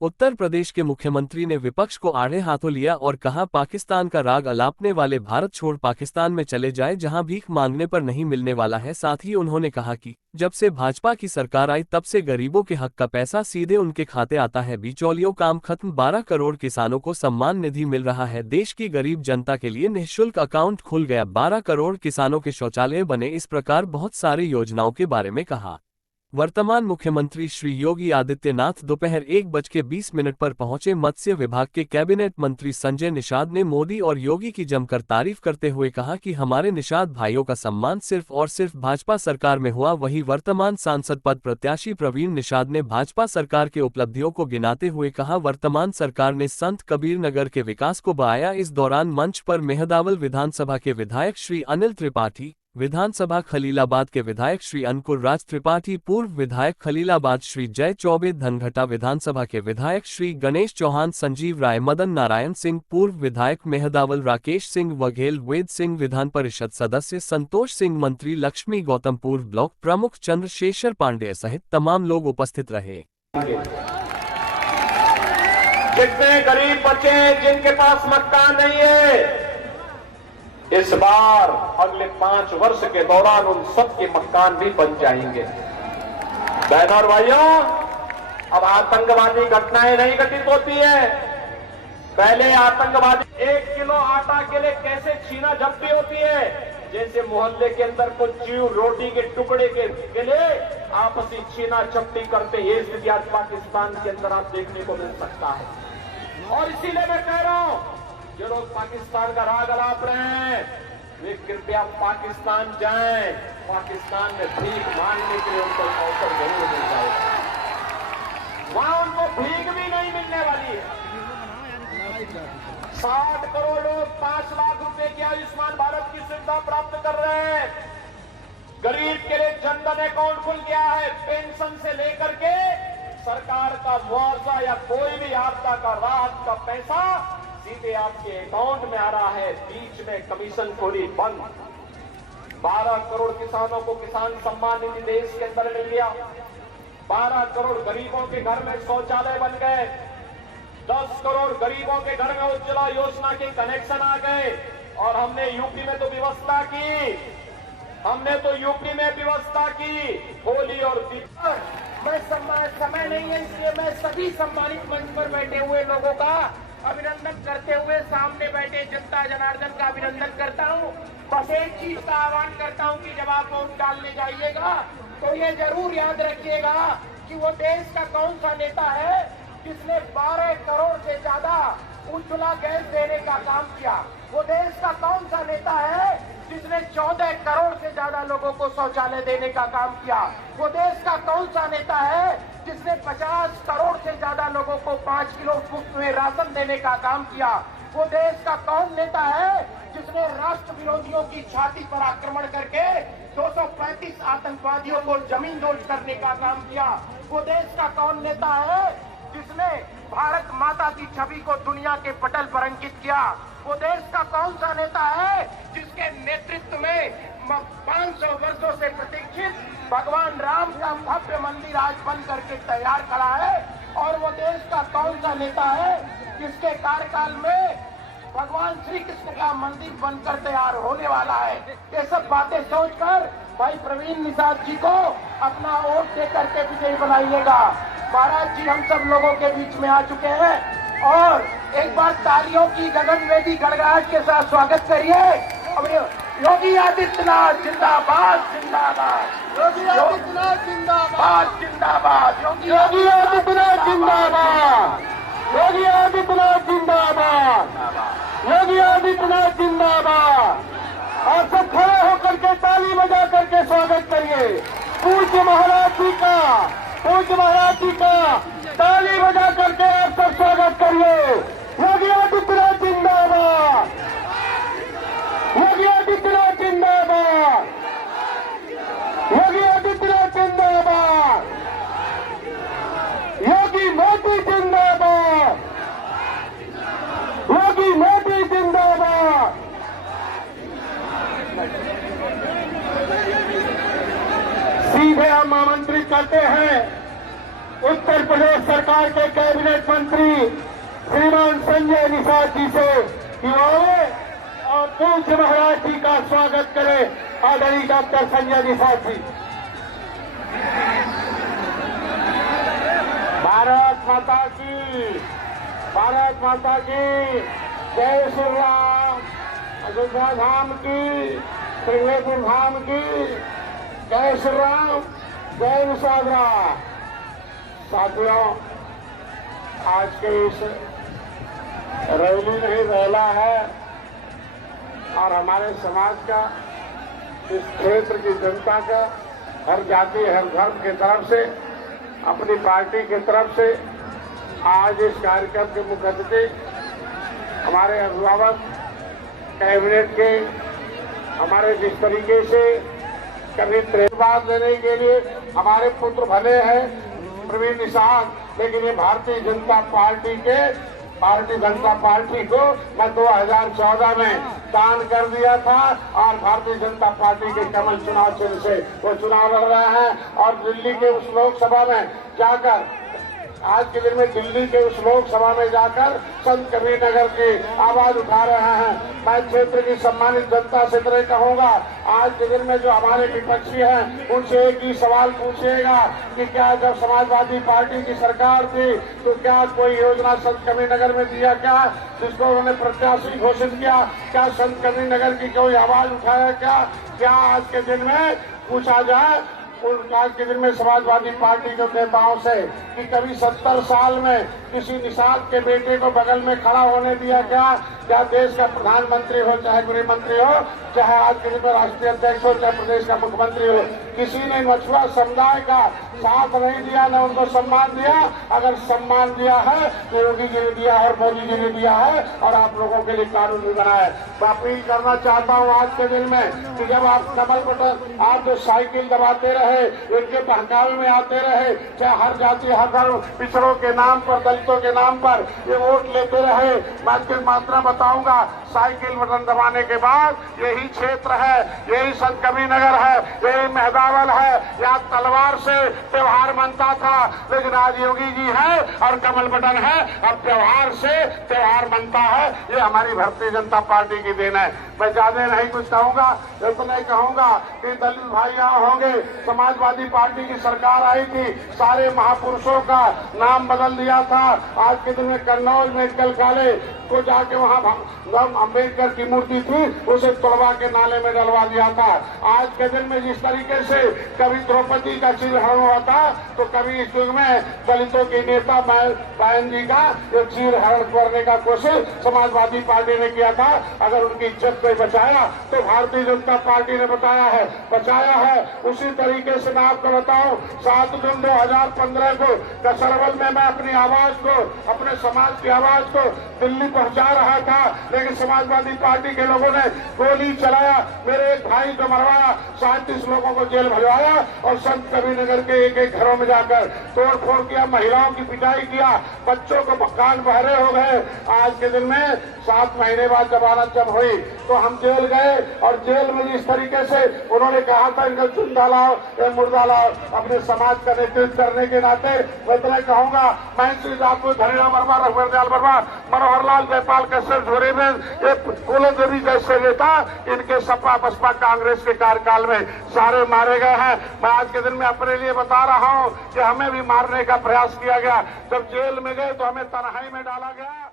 उत्तर प्रदेश के मुख्यमंत्री ने विपक्ष को आड़े हाथों लिया और कहा, पाकिस्तान का राग अलापने वाले भारत छोड़ पाकिस्तान में चले जाए जहां भीख मांगने पर नहीं मिलने वाला है। साथ ही उन्होंने कहा कि जब से भाजपा की सरकार आई तब से गरीबों के हक का पैसा सीधे उनके खाते आता है। बिचौलियों काम खत्म, 12 करोड़ किसानों को सम्मान निधि मिल रहा है। देश की गरीब जनता के लिए निःशुल्क अकाउंट खुल गया, 12 करोड़ किसानों के शौचालय बने। इस प्रकार बहुत सारी योजनाओं के बारे में कहा। वर्तमान मुख्यमंत्री श्री योगी आदित्यनाथ दोपहर 1:20 पर पहुंचे। मत्स्य विभाग के कैबिनेट मंत्री संजय निषाद ने मोदी और योगी की जमकर तारीफ करते हुए कहा कि हमारे निषाद भाइयों का सम्मान सिर्फ और सिर्फ भाजपा सरकार में हुआ। वहीं वर्तमान सांसद पद प्रत्याशी प्रवीण निषाद ने भाजपा सरकार के उपलब्धियों को गिनाते हुए कहा, वर्तमान सरकार ने संत कबीर नगर के विकास को बढ़ाया। इस दौरान मंच पर मेहदावल विधानसभा के विधायक श्री अनिल त्रिपाठी, विधानसभा खलीलाबाद के विधायक श्री अंकुर राज त्रिपाठी, पूर्व विधायक खलीलाबाद श्री जय चौबे, धनघटा विधानसभा के विधायक श्री गणेश चौहान, संजीव राय, मदन नारायण सिंह, पूर्व विधायक मेहदावल राकेश सिंह वघेल, वेद सिंह, विधान परिषद सदस्य संतोष सिंह, मंत्री लक्ष्मी गौतम, पूर्व ब्लॉक प्रमुख चंद्रशेखर पांडेय सहित तमाम लोग उपस्थित रहे। जितने गरीब बच्चे जिनके पास मकान नहीं है, इस बार अगले 5 वर्ष के दौरान उन सबके मकान भी बन जाएंगे। बहनों और भाइयों, अब आतंकवादी घटनाएं नहीं घटित होती है। पहले आतंकवादी 1 किलो आटा के लिए कैसे छीना झपटी होती है, जैसे मोहल्ले के अंदर कुछ चीव रोटी के टुकड़े के लिए आपसी छीना झपटी करते, ये स्थिति आज पाकिस्तान के अंदर आप देखने को मिल सकता है। और इसीलिए मैं कह रहा हूं, जो लोग पाकिस्तान का राग अलाप रहे हैं वे कृपया पाकिस्तान जाएं। पाकिस्तान में भीख मांगने के लिए उनको अवसर जरूर मिल जाएगा। वहां उनको भीख भी नहीं मिलने वाली है। 60 करोड़ लोग 5 लाख रुपए की आयुष्मान भारत की सुविधा प्राप्त कर रहे हैं। गरीब के लिए जनधन अकाउंट खुल गया है। पेंशन से लेकर के सरकार का मुआवजा या कोई भी आपदा का राहत का पैसा सीधे आपके अकाउंट में आ रहा है। बीच में कमीशन खोरी बंद। 12 करोड़ किसानों को किसान सम्मान निधि देश के अंदर मिल गया। 12 करोड़ गरीबों के घर में शौचालय बन गए। 10 करोड़ गरीबों के घर में उज्ज्वला योजना के कनेक्शन आ गए। और हमने यूपी में तो व्यवस्था की, होली और मैं समय नहीं है, इसलिए मैं सभी सम्मानित मंच पर बैठे हुए लोगों का अभिनंदन करते हुए सामने बैठे जनता जनार्दन का अभिनंदन करता हूं। बस एक चीज का आह्वान करता हूं कि जब आप वोट डालने जाइएगा तो ये जरूर याद रखिएगा कि वो देश का कौन सा नेता है जिसने 12 करोड़ से ज्यादा उज्ज्वला गैस देने का काम किया। वो देश का कौन सा नेता है जिसने 14 करोड़ से ज्यादा लोगों को शौचालय देने का काम किया। वो देश का कौन सा नेता है जिसने 50 करोड़ से ज्यादा लोगों को 5 किलो मुफ्त में राशन देने का काम किया। वो देश का कौन नेता है जिसने राष्ट्र विरोधियों की छाती पर आक्रमण करके 235 आतंकवादियों को जमीन दोज करने का काम किया। वो देश का कौन नेता है जिसने भारत माता की छवि को दुनिया के पटल पर अंकित किया। वो देश का कौन सा नेता है जिसके नेतृत्व में 500 वर्षों से प्रतीक्षित भगवान राम का भव्य मंदिर आज बन करके तैयार खड़ा है। और वो देश का कौन सा नेता है जिसके कार्यकाल में भगवान श्री कृष्ण का मंदिर बनकर तैयार होने वाला है। ये सब बातें सोचकर भाई प्रवीण निषाद जी को अपना वोट दे करके विजयी बनाइएगा। महाराज जी हम सब लोगों के बीच में आ चुके हैं और एक बार तालियों की गगनभेदी गड़गड़ाहट के साथ स्वागत करिए। अब योगी आदित्यनाथ जिंदाबाद, जिंदाबाद। योगी आदित्यनाथ जिंदाबाद, जिंदाबाद। योगी आदित्यनाथ जिंदाबाद, योगी आदित्यनाथ जिंदाबाद, योगी आदित्यनाथ जिंदाबाद। आप सब खड़े होकर के ताली बजा करके स्वागत करिए। पूज्य महाराज जी का, पूज्य महाराज जी का ताली बजा करके आप सब स्वागत करिए। योगी आदित्यनाथ जिंदाबाद, योगी आदित्यनाथ जिंदाबाद, योगी आदित्यनाथ जिंदाबाद, योगी मोदी जिंदाबाद, योगी मोदी जिंदाबाद। सीधे हम आमंत्रित करते हैं उत्तर प्रदेश सरकार के कैबिनेट मुख्यमंत्री श्रीमान संजय निषाद जी से कि वो आए और पूज्य महाराज जी का स्वागत करें। आदरणीय डॉक्टर संजय निषाद जी। भारत माता की, भारत माता की जय श्री राम। अयोध्या धाम की, त्रिवेणी धाम की जय श्री राम, जय विशाखा। साथियों, आज के इस रैली नहीं रैला है और हमारे समाज का, इस क्षेत्र की जनता का, हर जाति हर धर्म की तरफ से, अपनी पार्टी की तरफ से आज इस कार्यक्रम के मुख्य अतिथि हमारे अभिभावक कैबिनेट के, हमारे जिस तरीके से कभी त्रेबाद लेने के लिए हमारे पुत्र भले हैं प्रवीण निषाद, लेकिन ये भारतीय जनता पार्टी को मैं 2014 में दान कर दिया था और भारतीय जनता पार्टी के कमल चुनाव चिन्ह से वो चुनाव लड़ रहे हैं और दिल्ली के उस लोकसभा में जाकर, आज के दिन में दिल्ली के उस लोकसभा में जाकर संत कबीर नगर की आवाज उठा रहे हैं। मैं क्षेत्र की सम्मानित जनता से तरह कहूंगा, आज के दिन में जो हमारे विपक्षी हैं उनसे एक ही सवाल पूछिएगा कि क्या जब समाजवादी पार्टी की सरकार थी तो क्या कोई योजना संत कबीर नगर में दिया क्या, जिसको उन्होंने प्रत्याशी घोषित किया? क्या संत कबीर नगर की कोई आवाज उठाया क्या आज के दिन में पूछा जाए आज के दिन में समाजवादी पार्टी के नेताओं से कि कभी 70 साल में किसी निषाद के बेटे को बगल में खड़ा होने दिया क्या देश का प्रधानमंत्री हो, चाहे गृह मंत्री हो, चाहे आज के दिन में राष्ट्रीय अध्यक्ष हो, चाहे प्रदेश का मुख्यमंत्री हो, किसी ने मछुआ समुदाय का साथ नहीं दिया, न उनको सम्मान दिया। अगर सम्मान दिया है तो योगी जी ने दिया है और मोदी जी ने दिया है और आप लोगों के लिए कानून भी बना है। मैं अपील करना चाहता हूँ आज के दिन में कि जब आप कमल बटन, आप जो साइकिल दबाते रहे, इनके बहकावे में आते रहे, चाहे हर जाति हर धर्म पिछड़ों के नाम पर, दलितों के नाम पर ये वोट लेते रहे, मैं फिर मात्रा बताऊंगा। साइकिल बटन दबाने के बाद यही क्षेत्र है, यही संत कबीर नगर है, यही मेहदावल है, यहाँ तलवार से त्योहार मनता था, लेकिन आज योगी जी है और कमल बटन है और त्योहार से त्योहार बनता है। ये हमारी भारतीय जनता पार्टी की देन है। मैं ज्यादा नहीं कुछ कहूंगा, इतना कहूंगा कि दलित भाई यहाँ होंगे, समाजवादी पार्टी की सरकार आई थी, सारे महापुरुषों का नाम बदल दिया था। आज के दिन में कन्नौज मेडिकल कॉलेज को जाके वहाँ अम्बेडकर की मूर्ति थी, उसे तोड़वा के नाले में डलवा दिया था। आज के दिन में जिस तरीके से कभी द्रौपदी का चीरहरण हुआ था, तो कभी इस युग में दलितों की नेता बहन जी का चीरहरण करने का कोशिश समाजवादी पार्टी ने किया था। अगर उनकी इज्जत को बचाया तो भारतीय जनता पार्टी ने बचाया है। उसी तरीके से मैं आपको बताऊं, 7 जून 2015 को कसरवल में मैं अपनी आवाज को, अपने समाज की आवाज को दिल्ली पहुंचा रहा था, लेकिन समाजवादी पार्टी के लोगों ने गोली चलाया, मेरे एक भाई को मरवाया, 37 लोगों को जेल भिजवाया और संत कबीर नगर के एक घर में जाकर तोड़ फोड़ किया, महिलाओं की पिटाई किया, बच्चों को कान बहरे हो गए। आज के दिन में 7 महीने बाद जमानत जब हुई तो हम जेल गए और जेल में जिस तरीके से उन्होंने कहा था इनका चुंदा लाओ या मुर्दा लाओ, अपने समाज का नेतृत्व करने के नाते मैं इतना कहूंगा, मैं श्री राजपूत, धनीराम वर्मा, रघुवर दयाल वर्मा, मनोहर लाल, जयपाल कश्यप, झोरी में ये फूलो देवी जैसे नेता इनके सपा बसपा कांग्रेस के कार्यकाल में सारे मारे गए हैं। मैं आज के दिन में अपने लिए बता रहा हूं कि हमें भी मारने का प्रयास किया गया। जब जेल में गए तो हमें तन्हाई में डाला गया।